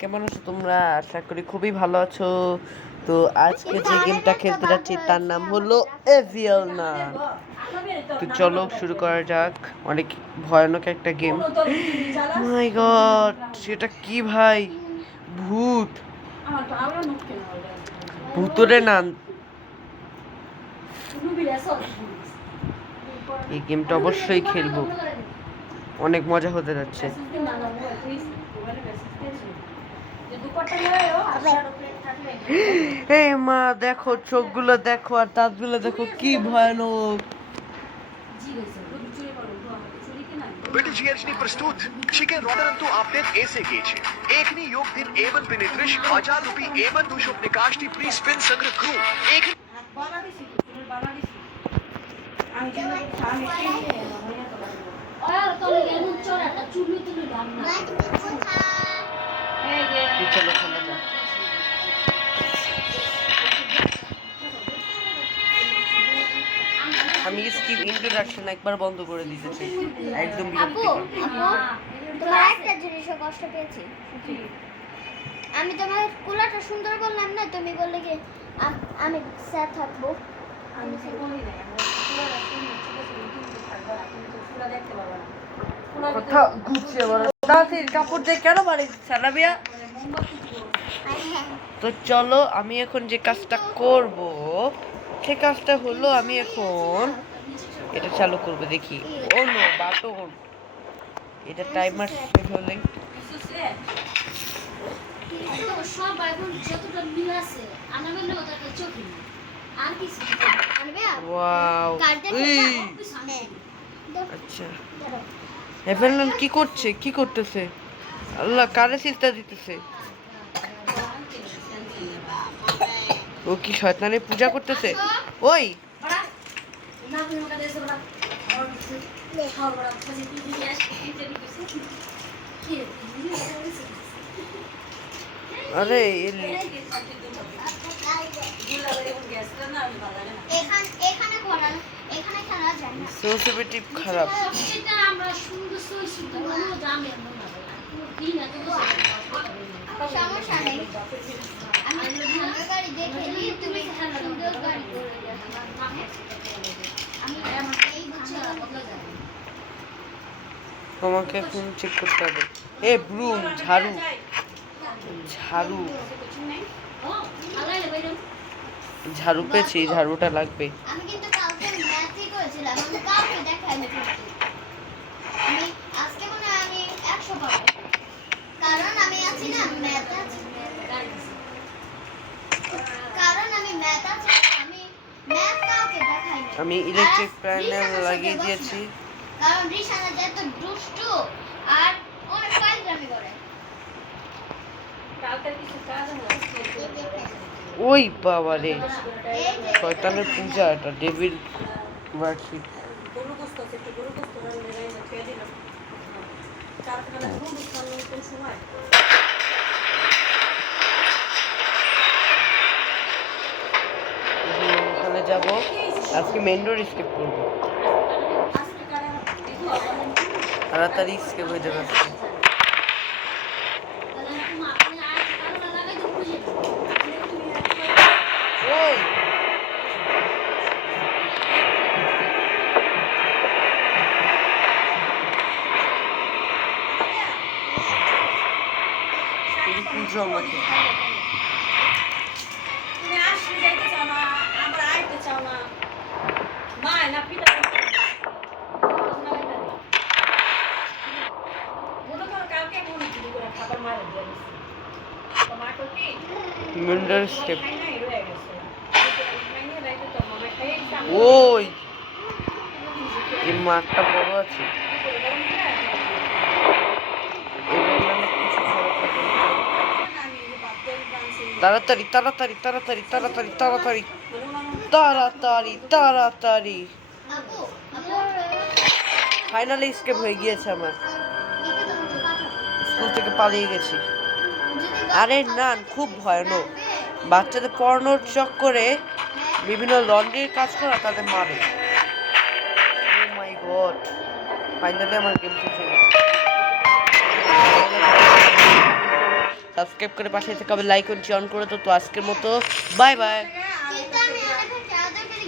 কেমন আছো তোমরা? আশা করি খুবই ভালো আছো। তো আজকে যে গেমটা খেলতে যাচ্ছি তার নাম হলো এভিএল না। তো চলো শুরু করা যাক। অনেক ভয়ানক একটা গেম। মাই গড, সেটা কি ভাই? ভূত, ভূতরে না। এই গেমটা অবশ্যই খেলবো, অনেক মজা হতে যাচ্ছে। এই মা দেখো, চোখগুলো দেখো আর দাঁতগুলো দেখো, কি ভয়ানক। ब्रिटिश प्रस्तुत शिके परंतु आपने ऐसे केचे एकनी योग दिन एवन पेनिट्रिश ₹1000 एवन दुशोप निकाशटी प्री स्पिन संग्रह क्रू एक চলো খেলা যাক। আমি স্কিপ ইন্ট্রোডাকশন একবার বন্ধ করে দিতে চাই, একদম বিরক্তিকর। তোমার একটা জিনিসে কষ্ট পেয়েছি। আমি তোমার কুলাটা সুন্দর বললাম না, তুমি বললে কি আমি স্যার থাকবো। আমি বলি না কুলাটা সুন্দর ঠিক আছে, কিন্তু থাকবে না, কিন্তু কুলা দেখতে পারবে না। কথা গুছিয়ে বলো, দাদির কাপড় দিয়ে কেন মারিস সালাবিয়া? তো চলো, আমি এখন যে কাজটা করব সে কাজটা হলো আমি এখন এটা চালু করব। দেখি, ও নো বাটন, এটা টাইমার শেষ হলে সব এখন যতটা মিল আছে আনামেলে ওটাকে চোখে আর কিছু আনবে। ওয়াও, আচ্ছা এভেলন কি করছে, কি করতেছে? আল্লাহ, কারে সিজদা দিতেছে? ও কি শয়তানের পূজা করতেছে? ওই আরে এখানে করা, এখানে খেলা যায় না, সেনসিটিভিটি খারাপ। এটা আমরা সুন্দর সুন্দর বলো জানি আমরা দিন এত সমস্যা নেই। আমি ভালো গাড়ি দেখে নিয়ে তুমি সুন্দর গাড়ি করে আমি আমাকে এই বুঝছে তোমাকে এখন চেক করতে হবে। এ ব্রুম, ঝাড়ু, ঝাড়ু, ঝাড়ু পেয়েছি, ঝাড়ুটা লাগবে। আমি কিন্তু কালকে ম্যাথই করেছিলাম, আমি কাউকে দেখাইনি কিন্তু আমি আজকে মনে হয় আমি 100 পাবো, কারণ আমি আছি না ম্যাথ আছে, কারণ আমি ম্যাথ আছে, আমি ম্যাথ কাউকে দেখাইনি। আমি ইলেকট্রিক প্যানেল লাগিয়ে দিয়েছি, কারণ রিশানা যে এত দুষ্টু আর অনেক ফাইজলামি করে। কালকে কিছু কাজ হচ্ছে, ওই বাবা রে, শয়তানের পূজা, এটা ডেভিল ওয়ার্শিপ। গরু গোস্ত আছে, একটু গরু গোস্ত রান্না খেয়ে দিলাম। চারখানা গরু গোস্ত রান্না কোন সময় ওখানে যাবো, আজকে মেন রোড স্কেপ করবো, তাড়াতাড়ি স্কেপ হয়ে যাবে আজকে। ওই পুজো আমাকে। তুমি আসতে যাইতে চাও না, আমরা আইতে চাও না, মা না পিতা মনে করো কালকে মনে চুরি করে খাবার মারা দিয়ে দিচ্ছি, তোমার তো কি মেন্ডার স্কেপ। খাই নাই রয়ে গেছে, খাইনি রাইতে তো মামা খাই সামনে ওই এই মাঠটা বড় আছে, তাড়াতাড়ি তাড়াতাড়ি তাড়াতাড়ি তাড়াতাড়ি তাড়াতাড়ি তাড়াতাড়ি তাড়াতাড়ি। আপু আপু ফাইনালি স্কেপ হয়ে গিয়েছে আমার, স্কুল থেকে পালিয়ে গেছি। আরে না, খুব ভয়ানক, বাচ্চাদের পড়ানোর চক্করে বিভিন্ন লন্ড্রির কাজ করা তাদের মারে। ও মাই গড, ফাইনালি আমার গেম শেষ হয়ে গেছে। সাবস্ক্রাইব করে পাশে থেকে লাইক অন করে তো আজকের মতো বাই বাই। কিন্তু আমি আলাদা করে আদর করে